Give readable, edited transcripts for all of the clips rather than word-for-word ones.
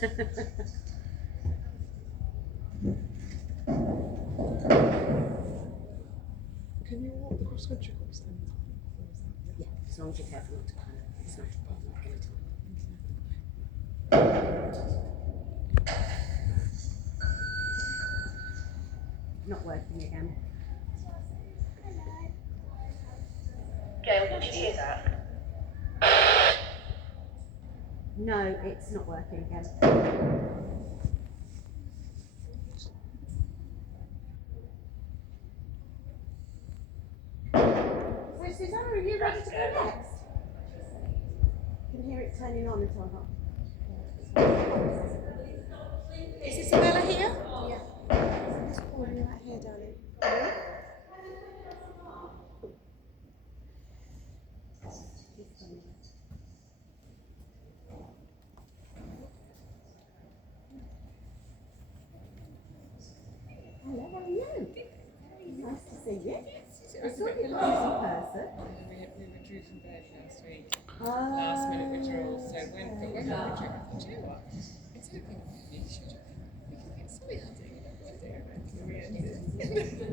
Can you walk the cross-country course then? Yeah, as long as you're careful not to kind of smash the bottom of it. Not working again. Gail, did you hear that? No, it's not working again. So Susanna, are you ready to go next? You can hear it turning on and turn off. Is Isabella here? Yeah. Just calling you right here, darling. Hello, how are you? Nice to see you. I saw you in person. We withdrew from bed last week. Last Minute withdrawal. So when we withdrew, I thought, you know what? It's okay. We can get Sally out doing it. We'll do it.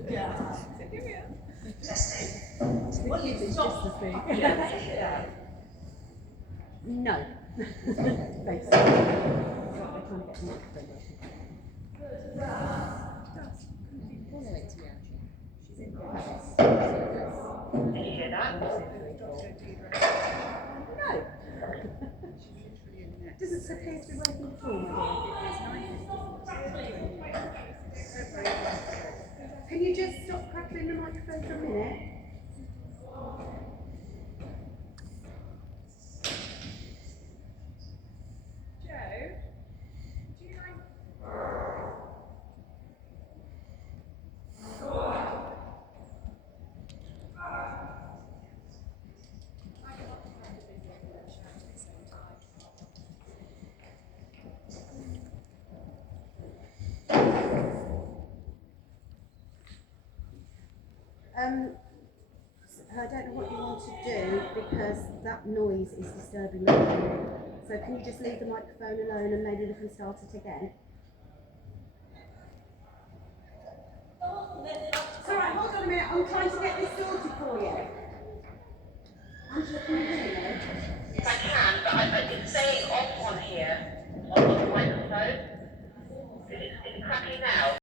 Yeah. So here we are. What is it? Just the thing. Yeah. No. Thanks. I'm trying to get the microphone working. Did you hear that? No. Doesn't appear to be working at all, my dear. Can you just stop crackling the microphone for a minute? I don't know what you want to do because that noise is disturbing me. So can you just leave the microphone alone and maybe we can start it again? It's alright, hold on a minute, I'm trying to get this sorted for you. Angela, can you hear me? I can, but it's saying off on here.